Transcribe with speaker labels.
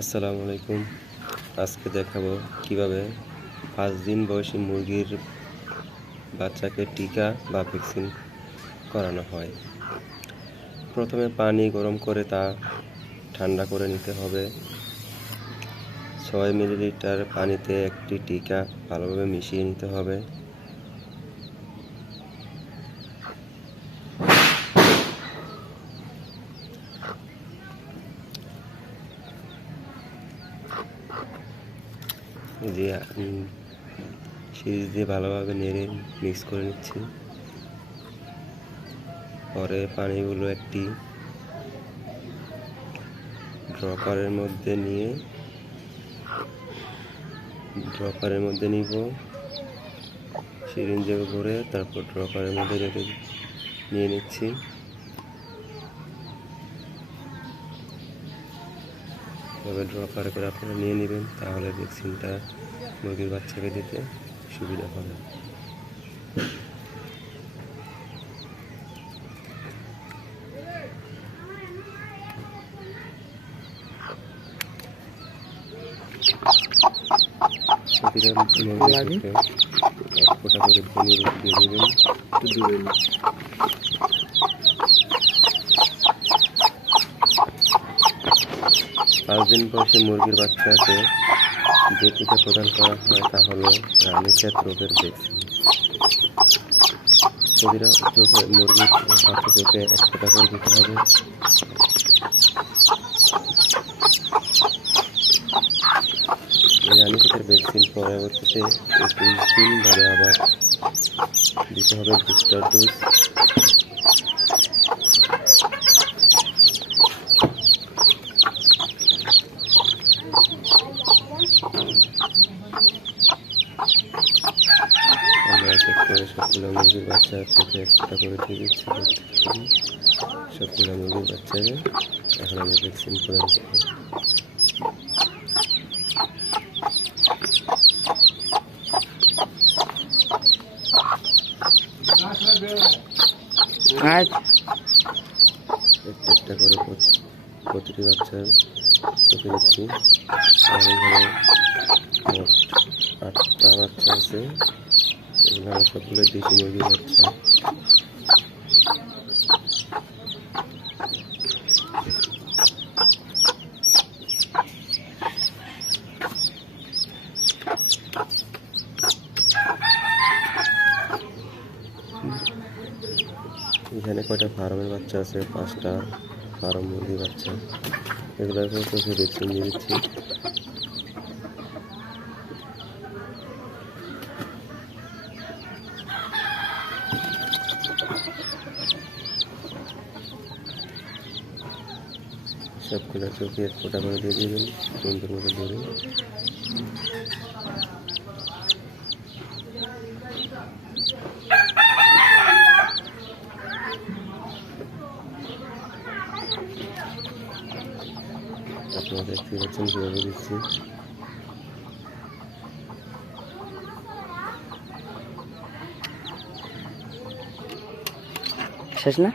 Speaker 1: আসসালামু আলাইকুম। আজকে দেখাবো কীভাবে পাঁচ দিন বয়সী মুরগির বাচ্চাকে টিকা বা ভ্যাকসিন করানো হয়। প্রথমে পানি গরম করে তা ঠান্ডা করে নিতে হবে। ছয় মিলিলিটার পানিতে একটি টিকা ভালোভাবে মিশিয়ে নিতে হবে। যে উম, সিরিজ দিয়ে ভালোভাবে নেড়ে মিক্স করে নিচ্ছি। পরে পানিগুলো একটি ড্রপারের মধ্যে নিয়ে ড্রপারের মধ্যে নিব সিরিঞ্জে ভরে তারপর ড্রপারের মধ্যে রেখে নিয়ে নিচ্ছি। এভাবে ড্রপার করে আপনারা নিয়ে নেবেন তাহলে ভ্যাকসিনটা মুরগির বাচ্চাকে দিতে সুবিধা হবে। প্রতিটা এক ফোঁটা করে পানি দিয়ে দেবেন।
Speaker 2: একটু দিবেন
Speaker 1: পাঁচ দিন বয়সী মুরগির বাচ্চাকে যে টিকা প্রদান করা হয় তা হল রানীক্ষেত রোগের ভ্যাকসিন। চোখে মুরগির বাচ্চা চোখে এক ফোঁটা করে দিতে হবে। রানীক্ষেতের ভ্যাকসিন পরবর্তীতে একুশ দিন বাদে আবার দিতে হবে বুস্টার ডোজ। আমরা এক এক করে সবগুলো মুরগির বাচ্চা চোখে এক ফোঁটা করে দিয়ে দিচ্ছি সবগুলো মুরগির বাচ্চাকে এখন আমি ভ্যাকসিন প্রদান করব। একটা একটা করে প্রতিটি বাচ্চার চোখে দিচ্ছি আর এখানে আটটা বাচ্চা আছে। এগুলো আমার সবগুলো দেশি মুরগির বাচ্চা। এখানে কয়টা ফার্মের বাচ্চা আছে? পাঁচটা। ফার্ম মুরগির বাচ্চা। এগুলোকে চোখে ভ্যাকসিন দিয়ে দিচ্ছি সবগুলো চোখে ফোঁটা করে দিয়ে দিবেন সুন্দর মতো ধরে। আপনারা দেখতে পাচ্ছেন কীভাবে দিচ্ছি।
Speaker 2: শেষ না?